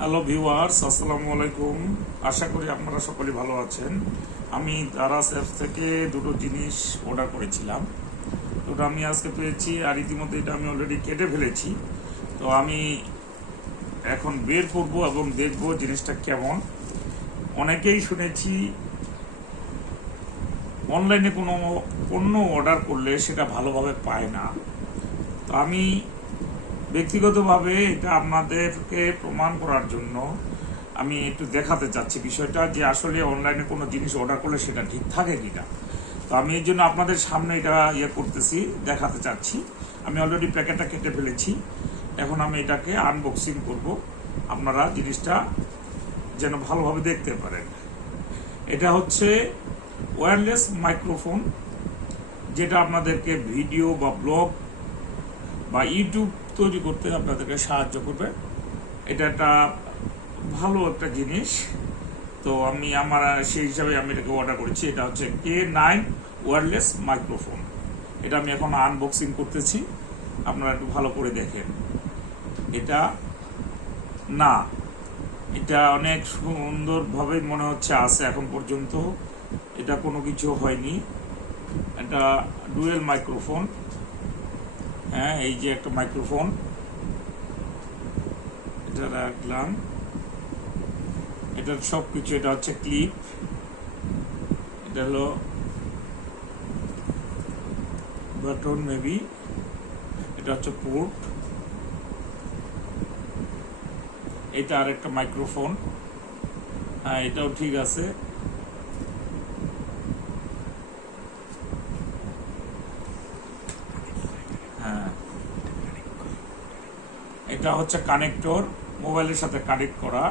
Hello viewers, আসসালামু আলাইকুম। আশা করি আপনারা সকলে ভালো আছেন। আমি দারাস অ্যাপস থেকে দুটো জিনিস অর্ডার করেছিলাম। দুটো আমি আজকে পেয়েছি, আর ইতিমধ্যে এটা আমি অলরেডি কেটে ফেলেছি। তো আমি এখন বের করব এবং দেখব জিনিসটা কেমন। অনেকেই শুনেছি অনলাইনে কোনো পণ্য অর্ডার করলে সেটা ভালোভাবে পায় না। তো আমি ব্যক্তিগতভাবে এটা আপনাদেরকে প্রমাণ করার জন্য আমি একটু দেখাতে চাচ্ছি বিষয়টা, যে আসলে অনলাইনে কোনো জিনিস অর্ডার করলে সেটা ঠিক থাকে কিনা। তো আমি এই জন্য আপনাদের সামনে এটা করতেছি, দেখাতে চাচ্ছি। আমি অলরেডি প্যাকেটটা কেটে ফেলেছি। এখন আমি এটাকে আনবক্সিং করব, আপনারা জিনিসটা যেন ভালোভাবে দেখতে পারেন। এটা হচ্ছে ওয়্যারলেস মাইক্রোফোন, যেটা আপনাদেরকে ভিডিও বা ব্লগ বা ইউটিউব তৈরি করতে আপনাদেরকে সাহায্য করবে। এটা একটা ভালো একটা জিনিস। তো আমি আমার সেই হিসাবে আমি এটাকে অর্ডার করেছি। এটা হচ্ছে K9 ওয়্যারলেস মাইক্রোফোন। এটা আমি এখন আনবক্সিং করতেছি, আপনারা একটু ভালো করে দেখেন। এটা না, এটা অনেক সুন্দরভাবে মনে হচ্ছে আছে এখন পর্যন্ত, এটা কোনো কিছু হয়নি। এটা ডুয়েল মাইক্রোফোন। হ্যাঁ, এই যে একটা মাইক্রোফোন, এটা রাখলাম। এটার সব কিছু, এটা হচ্ছে ক্লিপ, এটা হলো বাটন মেবি, এটা হচ্ছে পোর্ট, এটা আর একটা মাইক্রোফোন। হ্যাঁ, এটাও ঠিক আছে। হ্যাঁ, এটা হচ্ছে কানেক্টর, মোবাইলের সাথে কানেক্ট করা।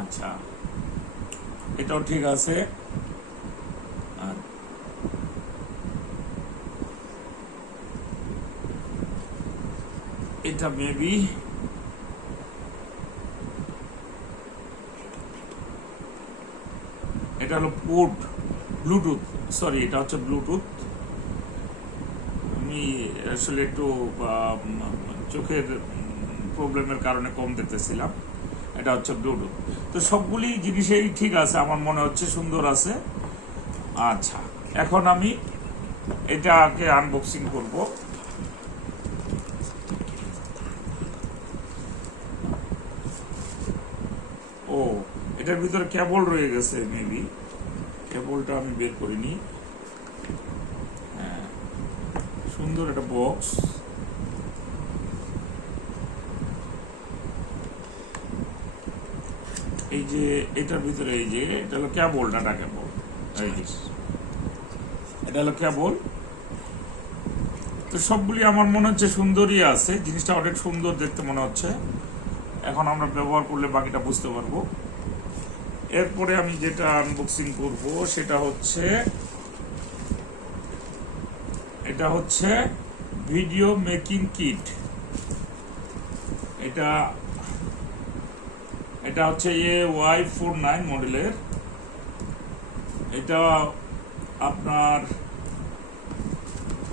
আচ্ছা, এটাও ঠিক আছে। আর এটা মেবি, এটা হলো পোর্ট, ব্লুটুথ, সরি এটা হচ্ছে ব্লুটুথ। আমি আসলে একটু চোখের প্রবলেমের কারণে কম দেখতেছিলাম। এটা হচ্ছে ব্লুটুথ। তো সবগুলি জিনিসই ঠিক আছে, আমার মনে হচ্ছে সুন্দর আছে। আচ্ছা, এখন আমি এটাকে আনবক্সিং করব। ও, এটার ভিতরে কেবল রয়ে গেছে মেবি, কেবলটা আমি বের করিনি। হ্যাঁ, সুন্দর একটা বক্স। এই যে এটার ভিতরে, এই যে এটা হলো কেবল, ডাটা কেবল। এই যে এটা হলো কেবল। তো সবগুলি আমার মনে হচ্ছে সুন্দরই আছে, জিনিসটা অনেক সুন্দর দেখতে মনে হচ্ছে। এখন আমরা ব্যবহার করলে বাকিটা বুঝতে পারবো। এরপরে আমি যেটা আনবক্সিং করব সেটা হচ্ছে, এটা হচ্ছে ভিডিও মেকিং কিট। এটা এটা হচ্ছে AY49 মডেলের। এটা আপনার,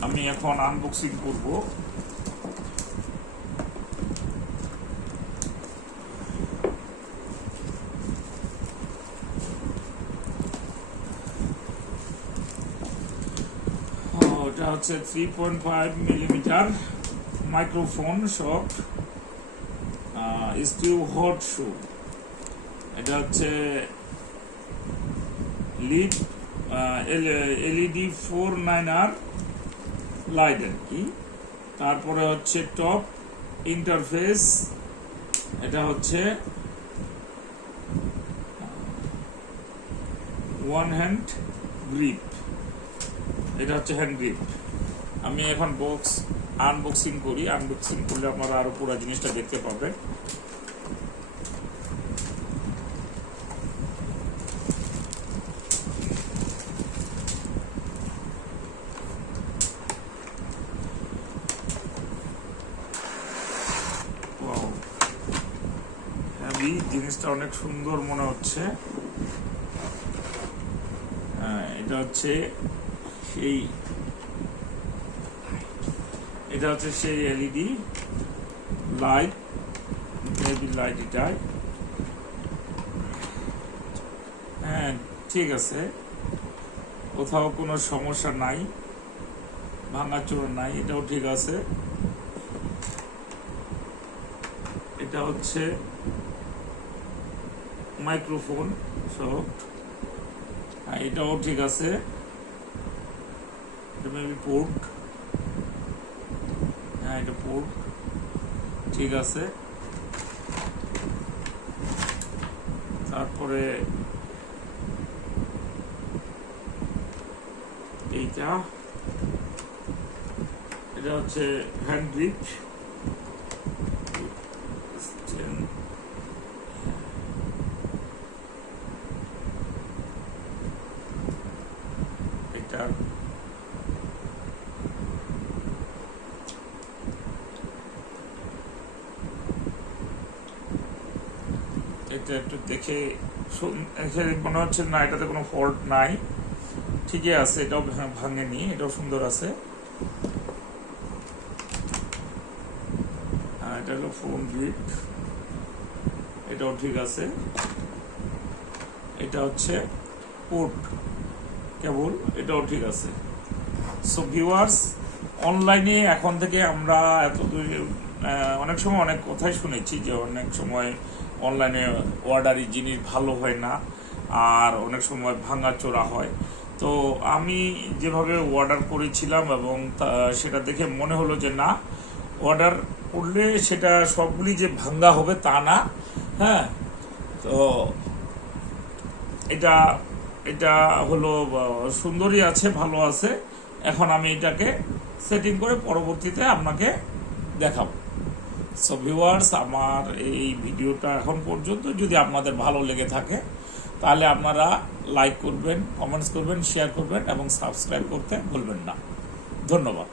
আমি এখন আনবক্সিং করব। এটা হচ্ছে 3.5 মিলিমিটার মাইক্রোফোন শক, স্টিউ হট শু। এটা হচ্ছে লিড LED 49R লাইট আর কি। তারপরে হচ্ছে টপ ইন্টারফেস, এটা হচ্ছে ওয়ান হ্যান্ড গ্রিপ, এটা হচ্ছে হ্যান্ড গ্রিপ। আমি এখন বক্স আনবক্সিং করি, আনবক্সিং করলে আপনারা আরো পুরো জিনিসটা দেখতে পাবেন। হ্যাভি, জিনিসটা অনেক সুন্দর মনে হচ্ছে। এটা হচ্ছে সেই, এটা হচ্ছে সেই LED লাইট, মেবি লাইট এটাই। হ্যাঁ, ঠিক আছে, কোথাও কোনো সমস্যা নাই, ভাঙাচোরা নাই, এটাও ঠিক আছে। এটা হচ্ছে মাইক্রোফোন সফট, হ্যাঁ এটাও ঠিক আছে। এটা মেবি পোর্ট, হ্যাঁ এটা পোর্ট, ঠিক আছে। তারপরে এইটা, এটা হচ্ছে হ্যান্ড গ্রিপ, এটা এটা একটু দেখে মনে হচ্ছে না এটাতে কোনো ফল্ট নাই, ঠিকই আছে, এটাও ভাঙেনি, এটাও সুন্দর আছে। এটা হলো ফোন গ্রিপ, এটাও ঠিক আছে। এটা হচ্ছে পোর্ট কেবল, এটাও ঠিক আছে। সো ভিউয়ার্স, অনলাইনে এখন থেকে আমরা অনেক সময় অনেক কথাই শুনেছি যে অনেক সময় অনলাইনে অর্ডারি জিনিস ভালো হয় না, আর অনেক সময় ভাঙাচোরা হয়। তো আমি যেভাবে অর্ডার করেছিলাম এবং সেটা দেখে মনে হলো যে না, অর্ডার করলে সেটা সবগুলি যে ভাঙ্গা হবে তা না। হ্যাঁ, তো এটা এটা হলো সুন্দরই আছে, ভালো আছে। এখন আমি এটাকে সেটিং করে পরবর্তীতে আপনাকে দেখাবো। সো ভিউয়ার্স, আমার এই ভিডিওটা এখন পর্যন্ত যদি আপনাদের ভালো লেগে থাকে তাহলে আপনারা লাইক করবেন, কমেন্টস করবেন, শেয়ার করবেন এবং সাবস্ক্রাইব করতে ভুলবেন না। ধন্যবাদ।